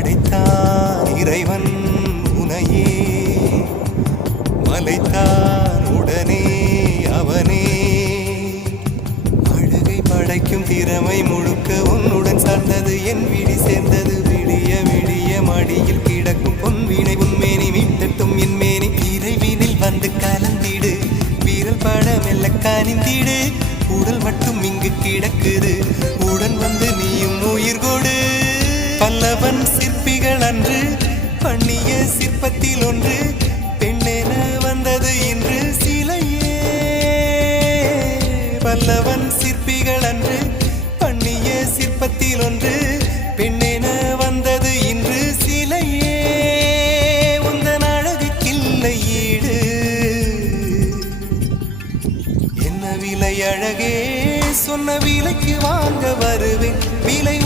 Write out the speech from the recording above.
படைத்தான் இறைவன் உனையே மலைத்தான் உடனே அவனே அழகை படைக்கும் திறமை முழுக்க உன்னுடன் சார்ந்தது என் விழி சேர்ந்தது விடிய விடிய மடியில் கிடக்கும் பொன்வினை உன்மேனி மீட்டட்டும் என் மேனி இறைவினில் வந்து கலந்திடு வீரல் பட மெல்ல காணிந்திடு உடல் மட்டும் இங்கு கிடக்குது உடன் வந்து நீயும் உயிர் கொடு பல்லவன் சிற்பிகள் அன்று பண்ணிய சிற்பத்தில் ஒன்று பெண்ணென வந்தது இன்று சிலையே பல்லவன் சிற்பிகள் அன்று பண்ணிய சிற்பத்தில் ஒன்று பெண்ணென வந்தது இன்று சிலையே உந்தன் அழகுக்கில்லை ஈடு என்ன விலை அழகே சொன்ன விலைக்கு வாங்க வருவேன் விலை